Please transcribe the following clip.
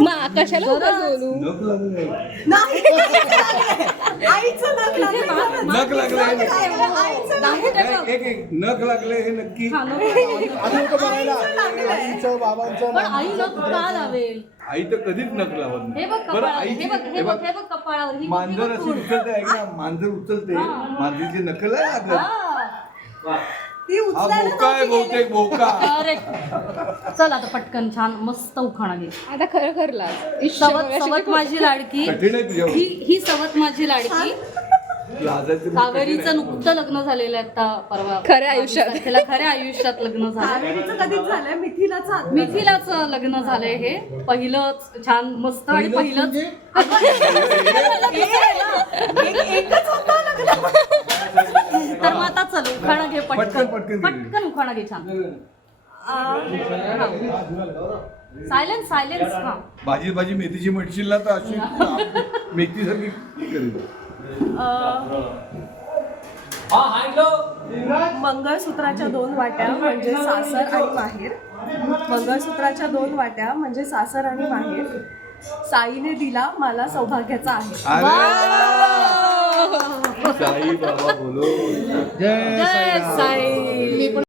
मग कशाला उगाच बोलू. नख लागले हे नक्की. पण आई नख का लावेल? आई तर कधीच नख लावत हे नाही. बघ बरं कपाळावर, आईची हे बघ कपाळावर ही मांजर बघ अशी सूड. उचलते ऐक ना, मांजर उचलते मांजरीची नख नाही लागत. हा. हा भोका आहे बहुतेक भोका. करेक्ट. चल आता पटकन छान मस्त उखाणा घे. आता खरं खरं सवत माझी लाडकी. कठीण आहे तुझ्यावर. ही सवत माझी लाडकी. लाजायचं नाही. कावेरीचं नुकतं लग्न झालेलं आहे आता परवा. खऱ्या आयुष्यात. त्याला खऱ्या आयुष्यात लग्न झालं. कधीच झालंय मिथिलाच लग्न झालंय हे पहिलंच छान मस्त आणि पहिलंच एकच होता लग्न. तर मग आता चल उखाणा घे पटकन, पटकन पटकन घे. पटकन उखाणा घे छान. सायलेन्स हा. भाजी भाजी मेथीची म्हणशील ना तर अशी मेथीसारखी करेल. मंगळसूत्राच्या 2 वाट्या म्हणजे सासर आणि माहेर. मंगळसूत्राच्या 2 वाट्या म्हणजे सासर आणि माहेर. साईने दिला मला सौभाग्याचा आहे. अरे साई बाबा बोलो. जय साई.